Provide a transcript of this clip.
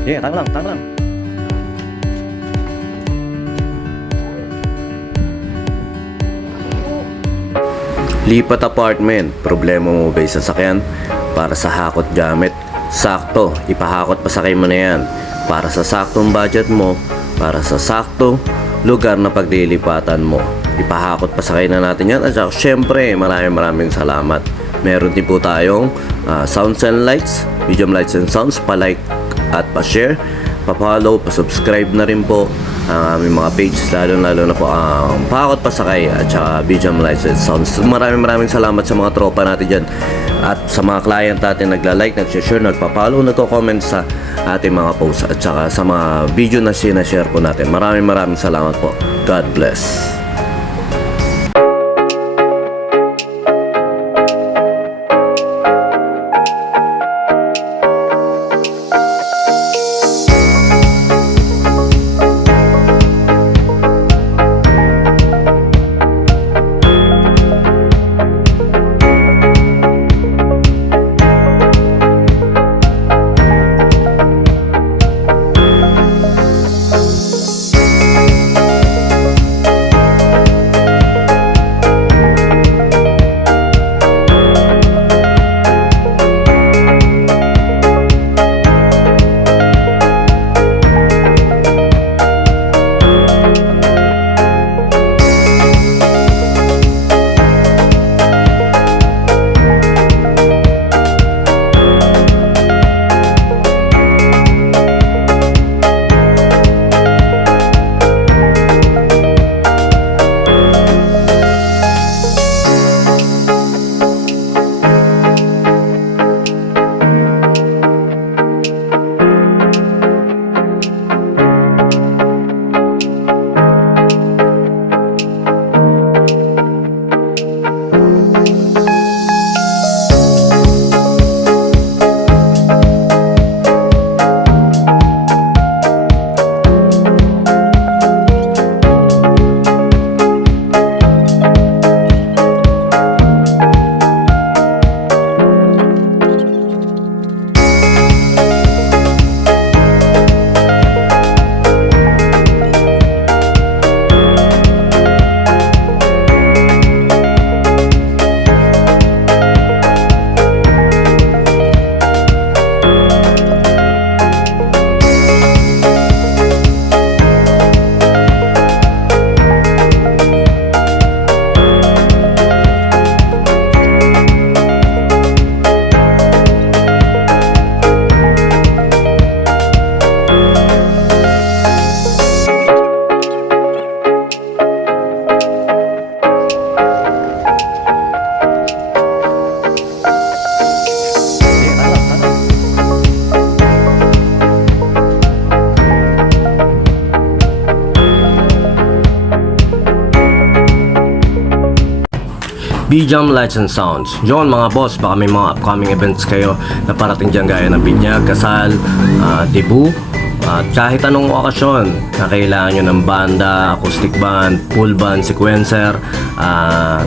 Sige, tama lang, tama lang. Lipat apartment, problema mo ba yung sasakyan? Para sa hakot gamit, sakto, ipahakot pasakay mo na yan. Para sa saktong budget mo, para sa saktong lugar na paglilipatan mo. Ipahakot pasakay na natin yan. At saka, syempre, maraming maraming salamat. Meron din po tayong ah, sounds and lights, medium lights and sounds, pa-like at pa-share, pa-follow, pa-subscribe na rin po ang aming mga pages, lalo lalo na po ang Pakot Pasakay at saka Bijam and Sounds. Maraming maraming salamat sa mga tropa natin dyan at sa mga client natin nagla-like, nag-share, nagpa-follow, nagko-comment sa ating mga posts at saka sa mga video na sinashare po natin. Maraming maraming salamat po. God bless. Bijam Lights and Sounds. Yon mga boss, baka may mga upcoming events kayo na parating dyan gaya ng binyag, kasal, ah, debut, at kahit anong okasyon na kailangan nyo ng banda, acoustic band, full band, sequencer, ah,